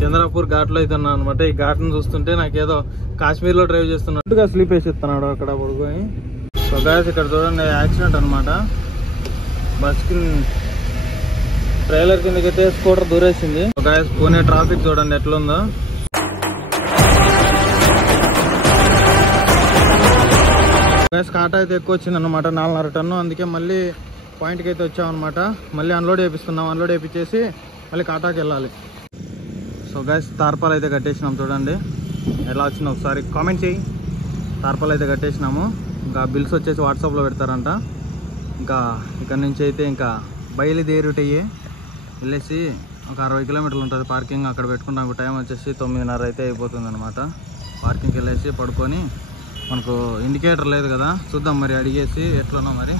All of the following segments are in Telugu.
చంద్రాపూర్ ఘాట్లో అయితే ఉన్నా అనమాట. ఈ ఘాట్ను చూస్తుంటే నాకేదో కాశ్మీర్లో డ్రైవ్ చేస్తున్నట్టుగా స్లీప్ వేసి ఇస్తున్నాడు అక్కడ పడుకొని. సో గాయస్ ఇక్కడ చూడండి యాక్సిడెంట్ అనమాట. బస్కి ట్రైలర్ కిందకైతే స్కూటర్ దూరేసింది. గాయస్ పూణే ట్రాఫిక్ చూడండి ఎట్లుందో. గాయస్ కాటా అయితే ఎక్కువ వచ్చింది అనమాట, 4.5 టన్ను. అందుకే మళ్ళీ పాయింట్కి అయితే వచ్చామన్నమాట. మళ్ళీ అన్లోడ్ చేపిస్తున్నాం. అన్లోడ్ చేయించేసి మళ్ళీ కాటాకి వెళ్ళాలి. సో గాయస్ తార్పాలు అయితే కట్టేసినాం చూడండి ఎలా వచ్చిందో ఒకసారి కామెంట్ చేయి. తార్పాలు అయితే కట్టేసినాము. ఇంకా బిల్స్ వచ్చేసి వాట్సాప్లో పెడతారంట. ఇంకా ఇక్కడ నుంచి అయితే ఇంకా బయలుదేరుటయ్యే వెళ్ళేసి ఒక 60 కిలోమీటర్లు ఉంటుంది పార్కింగ్. అక్కడ పెట్టుకుంటాం. టైం వచ్చేసి 9:30 అయితే అయిపోతుంది అనమాట. పార్కింగ్కి వెళ్ళేసి పడుకొని మనకు ఇండికేటర్ లేదు కదా, చూద్దాం మరి అడిగేసి ఎట్లనో మరి.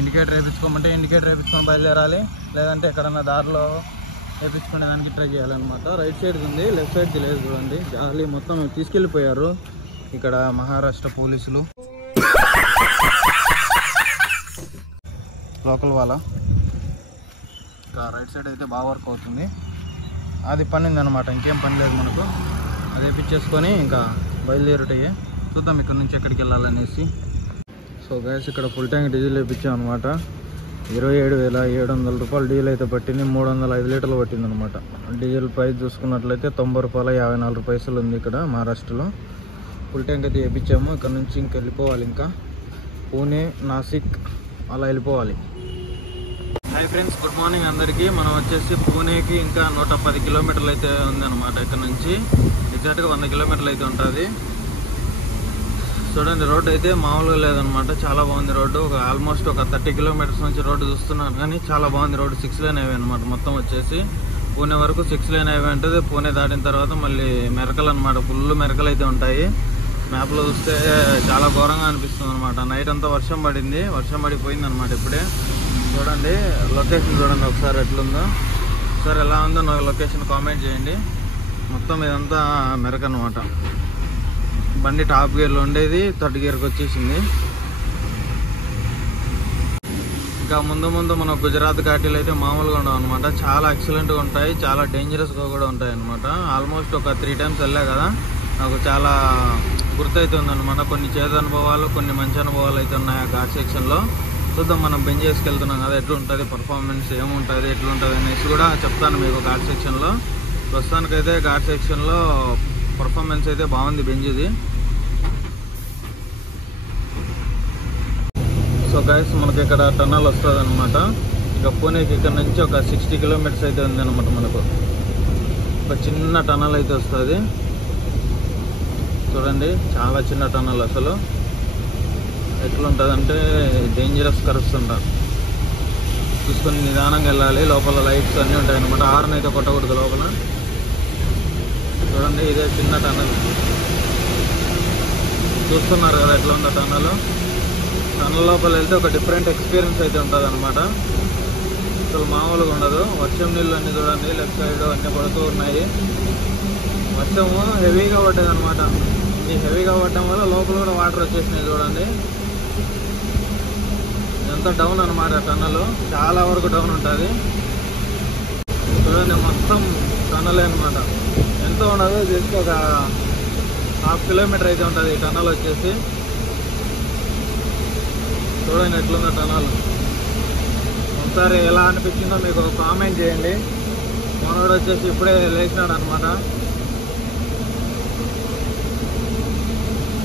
ఇండికేటర్ వేయించుకోమంటే ఇండికేటర్ వేయించుకొని బయలుదేరాలి, లేదంటే ఎక్కడన్నా దారిలో వేయించుకునే దానికి ట్రై చేయాలన్నమాట. రైట్ సైడ్ ఉంది, లెఫ్ట్ సైడ్కి లేదు చూడండి. జాలి మొత్తం తీసుకెళ్ళిపోయారు ఇక్కడ మహారాష్ట్ర పోలీసులు. లోకల్ వాళ్ళ ఇంకా రైట్ సైడ్ అయితే బాగా వర్క్ అవుతుంది. అది పనింది అనమాట, ఇంకేం పని లేదు మనకు. అది వేయించేసుకొని ఇంకా బయలుదేరుటయ్యే. చూద్దాం ఇక్కడ నుంచి ఎక్కడికి వెళ్ళాలనేసి. సో గైస్ ఇక్కడ ఫుల్ ట్యాంక్ డీజిల్ వేయించాం అనమాట. 27,700 రూపాయలు డీజిల్ అయితే పట్టింది. 305 లీటర్లు పట్టింది అనమాట. డీజిల్ ప్రైస్ చూసుకున్నట్లయితే 90 రూపాయల 54 పైసలు ఉంది ఇక్కడ మహారాష్ట్రలో. ఫుల్ ట్యాంక్ అయితే వేయించాము. ఇక్కడ నుంచి ఇంక వెళ్ళిపోవాలి, ఇంకా పూణే నాసిక్ అలా వెళ్ళిపోవాలి. హాయ్ ఫ్రెండ్స్, గుడ్ మార్నింగ్ అందరికీ. మనం వచ్చేసి పూణేకి ఇంకా 110 కిలోమీటర్లు అయితే ఉంది అనమాట. ఇక్కడ నుంచి ఎగ్జాక్ట్గా 100 కిలోమీటర్లు అయితే ఉంటుంది. చూడండి రోడ్డు అయితే మామూలుగా లేదనమాట, చాలా బాగుంది రోడ్డు. ఆల్మోస్ట్ ఒక 30 కిలోమీటర్స్ నుంచి రోడ్డు చూస్తున్నాను కానీ చాలా బాగుంది రోడ్డు. 6 లేన్ హైవే అనమాట మొత్తం వచ్చేసి. పూణే వరకు 6 లేన్ హైవే ఉంటుంది. పూణే దాటిన తర్వాత మళ్ళీ మెరకలు అనమాట, ఫుల్ మెరకలు అయితే ఉంటాయి. మ్యాప్లో చూస్తే చాలా ఘోరంగా అనిపిస్తుంది అనమాట. నైట్ అంతా వర్షం పడింది, వర్షం పడిపోయింది అనమాట. ఇప్పుడే చూడండి లొకేషన్ చూడండి ఒకసారి ఎట్లుందో. ఒకసారి ఎలా ఉందో నాకు లొకేషన్ కామెంట్ చేయండి. మొత్తం ఇదంతా మెరక అనమాట. బండి టాప్ గేర్లో ఉండేది 3rd గేర్కి వచ్చేసింది. ఇంకా ముందు ముందు మన గుజరాత్ ఘాటీలు అయితే మామూలుగా ఉండవు అనమాట. చాలా ఎక్సలెంట్గా ఉంటాయి, చాలా డేంజరస్గా కూడా ఉంటాయి అనమాట. ఆల్మోస్ట్ ఒక 3 టైమ్స్ వెళ్ళా కదా, నాకు చాలా గుర్తయితే ఉందన్నమాట. కొన్ని చేదు అనుభవాలు, కొన్ని మంచి అనుభవాలు అయితే ఉన్నాయి ఆ ఘాట్ సెక్షన్లో. చూద్దాం, మనం బెంజ్ చేసుకెళ్తున్నాం కదా, ఎట్లుంటుంది పర్ఫార్మెన్స్, ఏముంటుంది, ఎట్లుంటుంది అనేసి కూడా చెప్తాను మీకు ఘాట్ సెక్షన్లో. ప్రస్తుతానికైతే ఘాట్ సెక్షన్లో పర్ఫార్మెన్స్ అయితే బాగుంది బెంజ్ది. సో గైస్ మనకి ఇక్కడ టన్నల్ వస్తుంది అనమాట. ఇక పూణేకి ఇక్కడ నుంచి ఒక 60 కిలోమీటర్స్ అయితే ఉంది అనమాట. మనకు ఒక చిన్న టన్నల్ అయితే వస్తుంది చూడండి, చాలా చిన్న టన్నల్. అసలు ఎట్లుంటుంది అంటే డేంజరస్ కర్వ్స్ ఉంటారు, చూసుకొని నిదానంగా వెళ్ళాలి. లోపల లైట్స్ అన్నీ ఉంటాయి అనమాట. హార్న్ అయితే కొట్టకూడదు లోపల. చూడండి ఇదే చిన్న టన్నల్, చూస్తున్నారు కదా ఎట్లా ఉందో టన్నల్. టన్నల్ లోపల వెళ్తే ఒక డిఫరెంట్ ఎక్స్పీరియన్స్ అయితే ఉంటుంది అనమాట. అసలు మామూలుగా ఉండదు. వర్షం నీళ్ళు అన్నీ చూడండి లెఫ్ట్ సైడ్ అన్నీ పడుతూ ఉన్నాయి. వర్షము హెవీగా పడ్డది అనమాట. ఈ హెవీగా పడటం వల్ల లోపల కూడా వాటర్ వచ్చేసినాయి చూడండి. ఇదంతా డౌన్ అనమాట టన్నల్, చాలా వరకు డౌన్ ఉంటుంది చూడండి. మొత్తం టన్నలే అనమాట. ఎంతో ఉండదు, జస్ట్ ఒక 1/2 కిలోమీటర్ అయితే ఉంటుంది ఈ టన్నల్ వచ్చేసి. చూడండి ఎట్లుందో టన్నల్. ఒకసారి ఎలా అనిపించిందో మీకు కామెంట్ చేయండి. మనోడు వచ్చేసి ఇప్పుడే లేచినాడు అనమాట.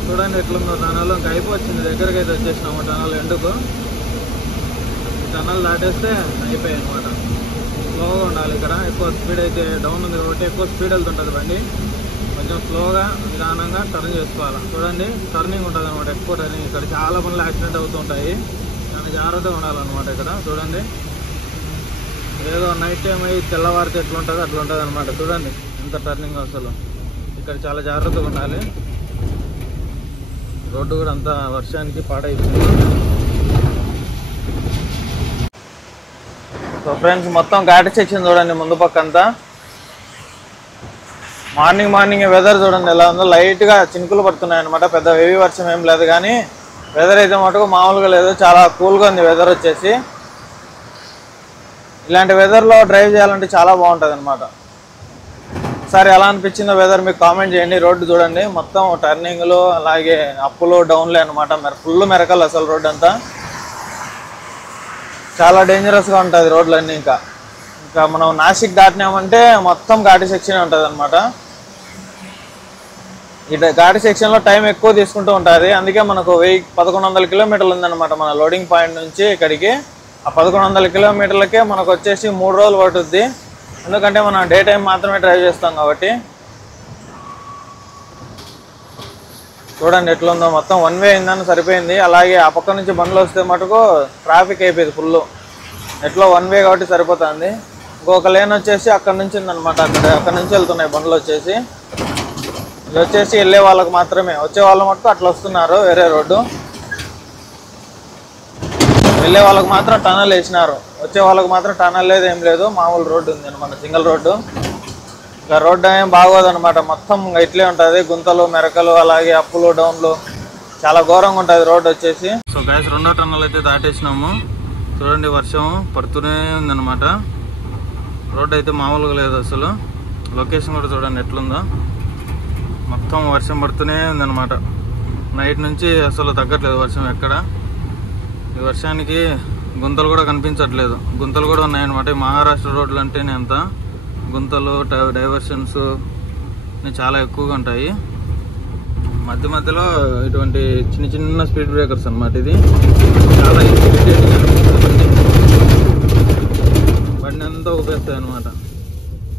చూడండి ఎట్లుందో టన్నల్. ఇంకా అయిపోయింది, దగ్గరికి అయితే వచ్చేసినాము టన్నల్ ఎండుకు. ఈ టన్నల్ దాటేస్తే అయిపోయాయి అనమాట. స్లోగా ఉండాలి ఇక్కడ, ఎక్కువ స్పీడ్ అయితే డౌన్ ఉంది కాబట్టి ఎక్కువ స్పీడ్ వెళ్తుంటుంది బండి. కొంచెం స్లోగా నిదానంగా టర్న్ చేసుకోవాలి. చూడండి టర్నింగ్ ఉంటుంది అనమాట, ఎక్కువ టర్నింగ్. ఇక్కడ చాలా పనులు యాక్సిడెంట్ అవుతుంటాయి, చాలా జాగ్రత్తగా ఉండాలన్నమాట ఇక్కడ. చూడండి ఏదో నైట్ టైం అయ్యి తెల్లవారితే ఎట్లుంటుంది అట్లా ఉంటుంది అనమాట. చూడండి ఎంత టర్నింగ్. అసలు ఇక్కడ చాలా జాగ్రత్తగా ఉండాలి. రోడ్డు కూడా అంతా వర్షానికి పాడైపోయింది. సో ఫ్రెండ్స్ మొత్తం ఘాట్ సెక్షన్ చూడండి ముందు పక్క అంతా. మార్నింగ్ వెదర్ చూడండి ఎలా ఉందో. లైట్గా చినుకులు పడుతున్నాయి అనమాట, పెద్ద హెవీ వర్షం ఏం లేదు. కానీ వెదర్ అయితే మటుకు మామూలుగా లేదు, చాలా కూల్గా ఉంది వెదర్ వచ్చేసి. ఇలాంటి వెదర్లో డ్రైవ్ చేయాలంటే చాలా బాగుంటుంది అనమాట. ఒకసారి ఎలా అనిపించిందో వెదర్ మీకు కామెంట్ చేయండి. రోడ్డు చూడండి, మొత్తం టర్నింగ్లు అలాగే అప్పులు డౌన్లే అనమాట. ఫుల్ మెరకలు అసలు రోడ్డు అంతా చాలా డేంజరస్గా ఉంటుంది రోడ్లన్నీ. ఇంకా మనం నాసిక్ దాటినామంటే మొత్తం ఘాటి సెక్షన్ ఉంటుంది అనమాట. ఈ ఘాటి సెక్షన్లో టైం ఎక్కువ తీసుకుంటూ ఉంటుంది. అందుకే మనకు 1100 కిలోమీటర్లు ఉందన్నమాట మన లోడింగ్ పాయింట్ నుంచి ఇక్కడికి. ఆ 1100 కిలోమీటర్లకే మనకు వచ్చేసి 3 రోజులు పట్టుద్ది. ఎందుకంటే మనం డే టైం మాత్రమే డ్రైవ్ చేస్తాం కాబట్టి. చూడండి ఎట్లుందో, మొత్తం వన్ వే అయిందని సరిపోయింది. అలాగే ఆ పక్క నుంచి బండ్లు వస్తే మటుకు ట్రాఫిక్ అయిపోయింది ఫుల్. ఎట్లా వన్ వే కాబట్టి సరిపోతుంది. ఇంకొక లేన్ వచ్చేసి అక్కడ నుంచి ఉందన్నమాట. అక్కడ నుంచి వెళ్తున్నాయి బండ్లు వచ్చేసి. ఇది వచ్చేసి వెళ్ళే వాళ్ళకి మాత్రమే, వచ్చే వాళ్ళ మటుకు అట్లా వస్తున్నారు వేరే రోడ్డు. వెళ్ళే వాళ్ళకి మాత్రం టనల్ వేసినారు, వచ్చే వాళ్ళకి మాత్రం టనల్ లేదు, ఏం లేదు, మామూలు రోడ్డు ఉంది అనమాట, సింగిల్ రోడ్డు. ఇంకా రోడ్డు ఏం బాగోదన్నమాట, మొత్తం ఇట్లే ఉంటుంది, గుంతలు మెరకలు అలాగే అప్పులు డౌన్లు, చాలా ఘోరంగా ఉంటుంది రోడ్డు వచ్చేసి. సో గైస్ రెండో టన్నల్ అయితే దాటేసినాము. చూడండి వర్షం పడుతూనే ఉందన్నమాట. రోడ్డు అయితే మామూలుగా లేదు అసలు. లొకేషన్ కూడా చూడండి ఎట్లుందో, మొత్తం వర్షం పడుతూనే ఉందన్నమాట. నైట్ నుంచి అసలు తగ్గట్లేదు వర్షం ఎక్కడ. ఈ వర్షానికి గుంతలు కూడా కనిపించట్లేదు, గుంతలు కూడా ఉన్నాయన్నమాట. మహారాష్ట్ర రోడ్లు అంటేనే అంత గుంతలు, డైవర్షన్స్ చాలా ఎక్కువగా ఉంటాయి. మధ్య మధ్యలో ఇటువంటి చిన్న చిన్న స్పీడ్ బ్రేకర్స్ అన్నమాట. ఇది చాలా బండి అంతా ఊపేస్తాయి అనమాట.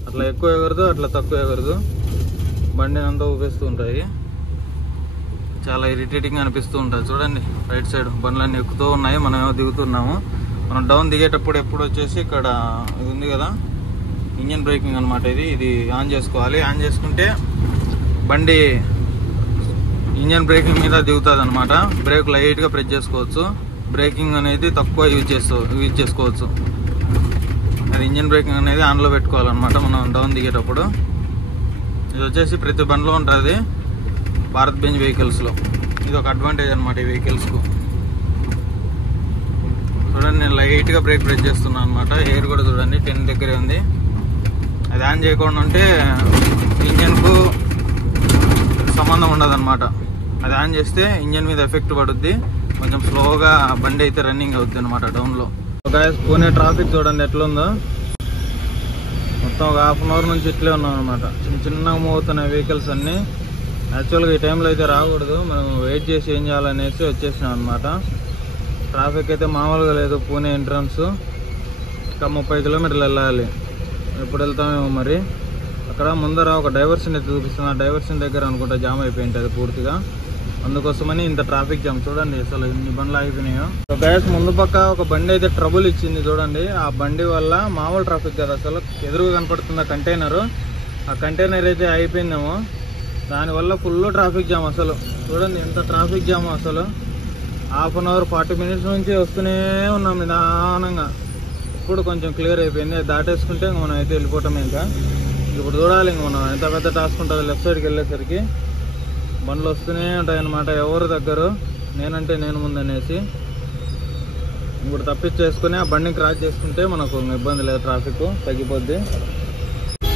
అట్లా ఎక్కువ ఎగరదు, అట్లా తక్కువ ఎగరదు, బండిని అంతా ఊపేస్తూ ఉంటాయి. చాలా ఇరిటేటింగ్ అనిపిస్తూ ఉంటుంది. చూడండి రైట్ సైడ్ బండ్లన్నీ ఎక్కుతూ ఉన్నాయి, మనం ఏమో దిగుతున్నాము. మనం డౌన్ దిగేటప్పుడు ఎప్పుడు వచ్చేసి ఇక్కడ ఇది ఉంది కదా, ఇంజన్ బ్రేకింగ్ అనమాట. ఇది ఆన్ చేసుకోవాలి. ఆన్ చేసుకుంటే బండి ఇంజన్ బ్రేకింగ్ మీద దిగుతుంది అనమాట. బ్రేక్ లైట్గా ప్రెస్ చేసుకోవచ్చు, బ్రేకింగ్ అనేది తక్కువ యూజ్ చేసుకోవచ్చు. అది ఇంజన్ బ్రేకింగ్ అనేది ఆన్లో పెట్టుకోవాలన్నమాట మనం డౌన్ దిగేటప్పుడు. ఇది వచ్చేసి ప్రతి బండిలో ఉంటుంది భారత్ బెంజ్ వెహికల్స్లో. ఇది ఒక అడ్వాంటేజ్ అనమాట ఈ వెహికల్స్కు. చూడండి నేను లైట్గా బ్రేక్ ప్రెస్ చేస్తున్నాను అనమాట. ఎయిర్ కూడా చూడండి 10 దగ్గరే ఉంది. అది ఆన్ చేయకుండా ఉంటే ఇంజన్కు సంబంధం ఉండదు అనమాట. అది ఆన్ చేస్తే ఇంజన్ మీద ఎఫెక్ట్ పడుద్ది, కొంచెం స్లోగా బండి అయితే రన్నింగ్ అవుద్ది అనమాట డౌన్లో. పూణే ట్రాఫిక్ చూడండి ఎట్లుందో, మొత్తం ఒక హాఫ్ అన్ అవర్ నుంచి ఇట్లే ఉన్నాం అనమాట. చిన్నగా మూవ్ అవుతున్నాయి వెహికల్స్ అన్నీ. యాక్చువల్గా ఈ టైంలో అయితే రాకూడదు, మనం వెయిట్ చేసి ఏం చేయాలనేసి వచ్చేసినాం అనమాట. ట్రాఫిక్ అయితే మామూలుగా లేదు. పూణే ఎంట్రన్స్ ఇంకా 30 కిలోమీటర్లు వెళ్ళాలి. ఎప్పుడు వెళ్తామేమో మరి. అక్కడ ముందర ఒక డైవర్షన్ అయితే చూపిస్తుంది, ఆ డైవర్షన్ దగ్గర అనుకుంటా జామ్ అయిపోయింది అది పూర్తిగా. అందుకోసమని ఇంత ట్రాఫిక్ జామ్. చూడండి అసలు ఇన్ని బండ్లు ఆగిపోయినాయో. గ్యాస్ ముందు పక్క ఒక బండి అయితే ట్రబుల్ ఇచ్చింది చూడండి. ఆ బండి వల్ల మామూలు ట్రాఫిక్ కదా అసలు. ఎదురుగా కనపడుతుంది ఆ కంటైనరు, ఆ కంటైనర్ అయితే అయిపోయిందేమో, దానివల్ల ఫుల్ ట్రాఫిక్ జామ్ అసలు. చూడండి ఎంత ట్రాఫిక్ జామ్ అసలు. హాఫ్ అన్ అవర్ 40 మినిట్స్ నుంచి వస్తూనే ఉన్నాం నిదానంగా. ఇప్పుడు కొంచెం క్లియర్ అయిపోయింది. అది దాటేసుకుంటే మనం అయితే వెళ్ళిపోవటమే. ఇంకా ఇప్పుడు చూడాలి ఇంక మనం ఎంత పెద్ద టాస్క్ ఉంటుందో. లెఫ్ట్ సైడ్కి వెళ్ళేసరికి బండ్లు వస్తూనే ఉంటాయి అన్నమాట, ఎవరు దగ్గర నేనంటే నేను ముందనేసి. ఇప్పుడు తప్పించేసుకుని ఆ బండిని క్రాస్ చేసుకుంటే మనకు ఇబ్బంది లేదు, ట్రాఫిక్ తగ్గిపోద్ది.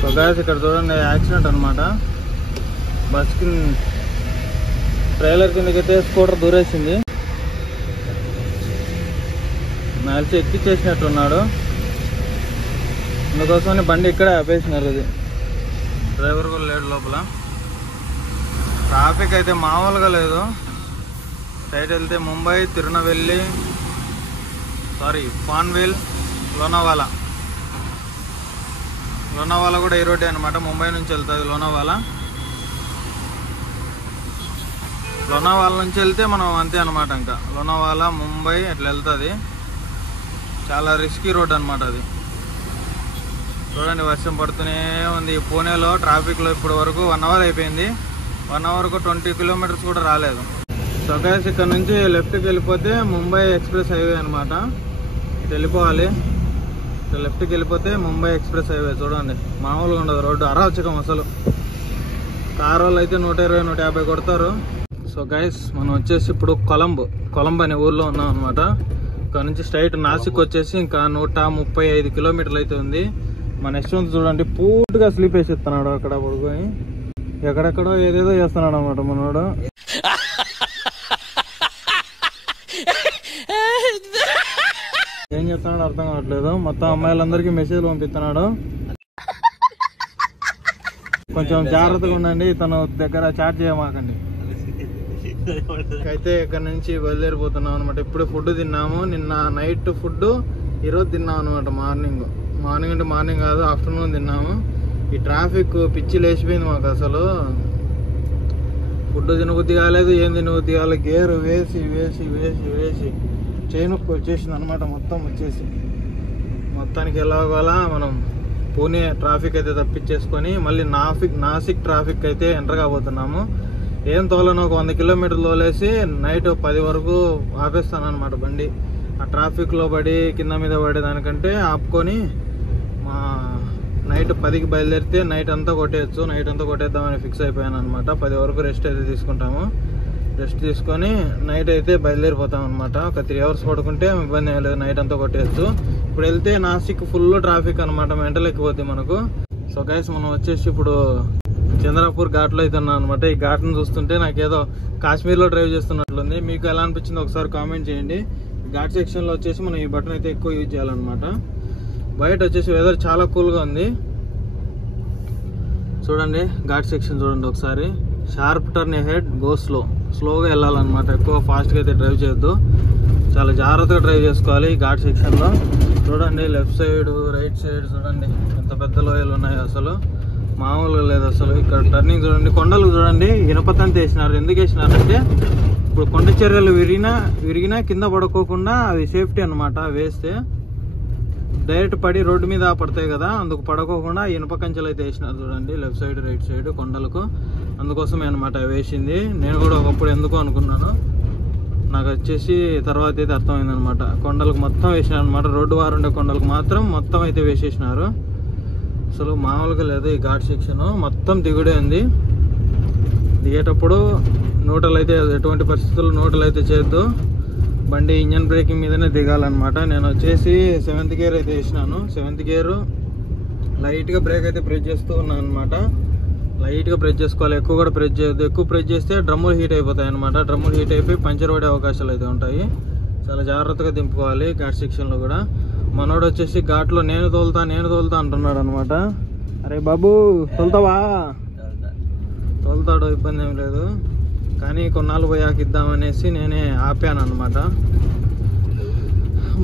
సో గాయస్ ఇక్కడ చూడండి యాక్సిడెంట్ అనమాట. బస్కి ట్రైలర్ కిందకైతే స్కూటర్ దూరేసింది. నలిసి ఎక్కిచ్చేసినట్టున్నాడు, అందుకోసమని బండి ఇక్కడే ఆపేసినారు. అది డ్రైవర్ కూడా లేడు లోపల. ట్రాఫిక్ అయితే మామూలుగా లేదు. సైడ్ వెళ్తే ముంబై, తిరునవెల్లి, పాన్వేల్, లోనావాలా కూడా ఈ రోడ్డే అనమాట. ముంబై నుంచి వెళ్తుంది లోనావాలా నుంచి వెళ్తే మనం అంతే అనమాట. ఇంకా లోనావాలా, ముంబై అట్లా వెళ్తుంది. చాలా రిస్కీ రోడ్ అనమాట అది. చూడండి వర్షం పడుతూనే ఉంది. పూణేలో ట్రాఫిక్లో ఇప్పటి వరకు 1 అవర్ అయిపోయింది. 1 అవర్కు 20 కిలోమీటర్స్ కూడా రాలేదు. సో గైస్ ఇక్కడ నుంచి లెఫ్ట్కి వెళ్ళిపోతే ముంబై ఎక్స్ప్రెస్ హైవే అనమాట. ఇటు వెళ్ళిపోవాలి. ఇటు లెఫ్ట్కి వెళ్ళిపోతే ముంబై ఎక్స్ప్రెస్ హైవే. చూడండి మామూలుగా ఉండదు రోడ్డు, అరాచకం అసలు. కారు వాళ్ళు అయితే 120-150 కొడతారు. సో గైస్ మనం వచ్చేసి ఇప్పుడు కొలంబ్ అనే ఊర్లో ఉన్నాం అనమాట. ఇక్కడ నుంచి స్ట్రైట్ నాసిక్ వచ్చేసి ఇంకా 135 కిలోమీటర్లు అయితే ఉంది. మన యశ్వంత్ చూడండి పూర్తిగా స్లీప్ వేసి ఇస్తున్నాడు అక్కడ పడుకొని, ఎక్కడెక్కడో ఏదేదో చేస్తున్నాడు అనమాట మనోడు. ఏం చెప్తున్నాడు అర్థం కావట్లేదు. మొత్తం అమ్మాయిలందరికీ మెసేజ్లు పంపిస్తున్నాడు. కొంచెం జాగ్రత్తగా ఉండండి, తన దగ్గర చాట్ చేయమాకండి. అయితే ఇక్కడ నుంచి బయలుదేరిపోతున్నాం అనమాట. ఇప్పుడు ఫుడ్ తిన్నాము, నిన్న నైట్ ఫుడ్ ఈరోజు తిన్నాం అనమాట. మార్నింగ్ అంటే మార్నింగ్ కాదు, ఆఫ్టర్నూన్ తిన్నాము. ఈ ట్రాఫిక్ పిచ్చి లేచిపోయింది మాకు. అసలు ఫుడ్ తినబుద్ధి కాలేదు, ఏం తినబుద్ధి కాలేదు. గేర్ వేసి వేసి వేసి వేసి చైన్ వచ్చేసింది అనమాట. మొత్తం వచ్చేసి మొత్తానికి ఎలాగోలా మనం పూణే ట్రాఫిక్ అయితే తప్పించేసుకొని మళ్ళీ నాసిక్ ట్రాఫిక్ అయితే ఎంటర్ కాబోతున్నాము. ఏం తోలను ఒక 100 కిలోమీటర్లు తోలేసి నైట్ 10 వరకు ఆపేస్తాను అనమాట బండి. ఆ ట్రాఫిక్లో పడి కింద మీద పడే దానికంటే ఆపుకొని నైట్ 10కి బయలుదేరితే నైట్ అంతా కొట్టేయచ్చు. నైట్ అంతా కొట్టేద్దామని ఫిక్స్ అయిపోయాను అనమాట. 10 వరకు రెస్ట్ అయితే తీసుకుంటాము. రెస్ట్ తీసుకొని నైట్ అయితే బయలుదేరిపోతాం అనమాట. ఒక 3 అవర్స్ పడుకుంటే ఇబ్బంది ఏం లేదు, నైట్ అంతా కొట్టేయచ్చు. ఇప్పుడు వెళ్తే నాసిక్ ఫుల్ ట్రాఫిక్ అనమాట, మెంటల్ ఎక్కిపోద్ది మనకు. సో గైస్ మనం వచ్చేసి ఇప్పుడు చంద్రాపూర్ ఘాట్లో అయితే ఉన్నాం అనమాట. ఈ ఘాట్ను చూస్తుంటే నాకేదో కాశ్మీర్లో డ్రైవ్ చేస్తున్నట్లుంది. మీకు ఎలా అనిపించిందో ఒకసారి కామెంట్ చేయండి. ఘాట్ సెక్షన్లో వచ్చేసి మనం ఈ బటన్ అయితే ఎక్కువ యూజ్ చేయాలన్నమాట. బయట వచ్చేసి వెదర్ చాలా కూల్గా ఉంది. చూడండి ఘాట్ సెక్షన్ చూడండి ఒకసారి. షార్ప్ టర్న్ హెడ్ గో స్లోగా వెళ్ళాలన్నమాట. ఎక్కువ ఫాస్ట్గా అయితే డ్రైవ్ చేయొద్దు, చాలా జాగ్రత్తగా డ్రైవ్ చేసుకోవాలి ఈ ఘాట్ సెక్షన్లో. చూడండి లెఫ్ట్ సైడ్ రైట్ సైడ్ చూడండి ఎంత పెద్ద లోయలు ఉన్నాయి, అసలు మామూలుగా లేదు అసలు. ఇక్కడ టర్నింగ్ చూడండి, కొండలు చూడండి ఇనపతంత వేసినారు. ఎందుకు వేసినారంటే ఇప్పుడు కొండ చర్యలు విరిగినా కింద పడుకోకుండా అది సేఫ్టీ అనమాట. వేస్తే డైరెక్ట్ పడి రోడ్డు మీద పడతాయి కదా, అందుకు పడుకోకుండా ఇనుప కంచెలు అయితే వేసినారు చూడండి లెఫ్ట్ సైడ్ రైట్ సైడ్ కొండలకు. అందుకోసమే అనమాట వేసింది. నేను కూడా ఒకప్పుడు ఎందుకు అనుకున్నాను, నాకు వచ్చేసి తర్వాత అయితే అర్థమైంది అనమాట. కొండలకు మొత్తం వేసినారు అనమాట. రోడ్డు వారు ఉండే కొండలకు మాత్రం మొత్తం అయితే వేసేసినారు. అసలు మామూలుగా లేదు ఈ ఘాట్ సెక్షన్. మొత్తం దిగుడే ఉంది. దిగేటప్పుడు న్యూట్రల్ అయితే ఎటువంటి పరిస్థితుల్లో న్యూట్రల్ అయితే చేయొద్దు. బండి ఇంజన్ బ్రేకింగ్ మీదనే దిగాలన్నమాట. నేను వచ్చేసి 7th గేర్ అయితే వేసినాను. 7th గేరు లైట్గా బ్రేక్ అయితే ప్రెస్ చేస్తూ ఉన్నాను అనమాట. లైట్గా ప్రెస్ చేసుకోవాలి, ఎక్కువ కూడా ప్రెస్ చేయొద్దు. ఎక్కువ ప్రెస్ చేస్తే డ్రమ్ములు హీట్ అయిపోతాయి అనమాట. డ్రమ్ములు హీట్ అయిపోయి పంచర్ పడే అవకాశాలు అయితే ఉంటాయి. చాలా జాగ్రత్తగా దింపుకోవాలి ఘాట్ సెక్షన్లో కూడా. మనోడు వచ్చేసి ఘాట్లో నేను తోలుతా అంటున్నాడు అనమాట. అరే బాబు తోలుతావా? తోలుతాడు, ఇబ్బంది ఏం లేదు. కానీ కొన్నాళ్ళు పోయాక ఇద్దామనేసి నేనే ఆపాను అనమాట.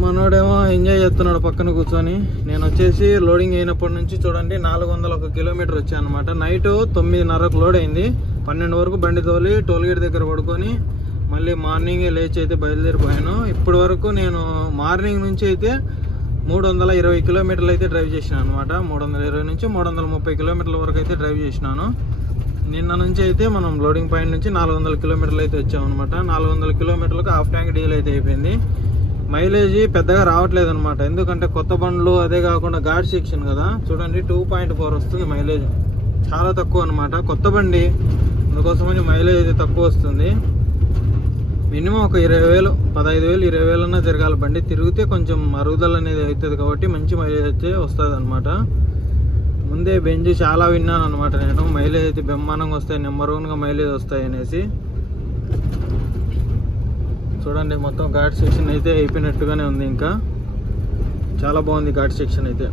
మనోడేమో ఎంజాయ్ చేస్తున్నాడు పక్కన కూర్చొని. నేను వచ్చేసి లోడింగ్ అయినప్పటి నుంచి చూడండి 401 కిలోమీటర్ వచ్చాను అనమాట. నైట్ 9:30కు లోడ్ అయింది. 12 వరకు బండి తోలి టోల్గేట్ దగ్గర పడుకొని మళ్ళీ మార్నింగే లేచి అయితే బయలుదేరిపోయాను. ఇప్పటి వరకు నేను మార్నింగ్ నుంచి అయితే 320 కిలోమీటర్లు అయితే డ్రైవ్ చేసినాను అనమాట. 320 నుంచి 330 కిలోమీటర్ల వరకు అయితే డ్రైవ్ చేసినాను. నిన్న నుంచి అయితే మనం లోడింగ్ పాయింట్ నుంచి 400 కిలోమీటర్లు అయితే వచ్చామన్నమాట. 400 కిలోమీటర్లకు హాఫ్ ట్యాంక్ డీజిల్ అయితే అయిపోయింది. మైలేజ్ పెద్దగా రావట్లేదు అనమాట, ఎందుకంటే కొత్త బండ్లు, అదే కాకుండా ఘాట్ సెక్షన్ కదా. చూడండి 2.4 వస్తుంది మైలేజ్, చాలా తక్కువ అనమాట. కొత్త బండి అందుకోసమని మైలేజ్ అయితే తక్కువ వస్తుంది. మినిమం ఒక 20,000, 15,000, 20,000 అన్నా తిరగాలి బండి. తిరిగితే కొంచెం అరుగుదల అనేది అవుతుంది కాబట్టి మంచి మైలేజ్ అయితే వస్తుంది అనమాట. ముందే బెంజ్ చాలా విన్నాను అనమాట నేను, మైలేజ్ అయితే బ్రహ్మాండంగా వస్తాయి, నెంబర్ 1గా మైలేజ్ వస్తాయి అనేసి. చూడండి మొత్తం ఘాట్ సెక్షన్ అయితే అయిపోయినట్టుగానే ఉంది. ఇంకా చాలా బాగుంది ఘాట్ సెక్షన్ అయితే.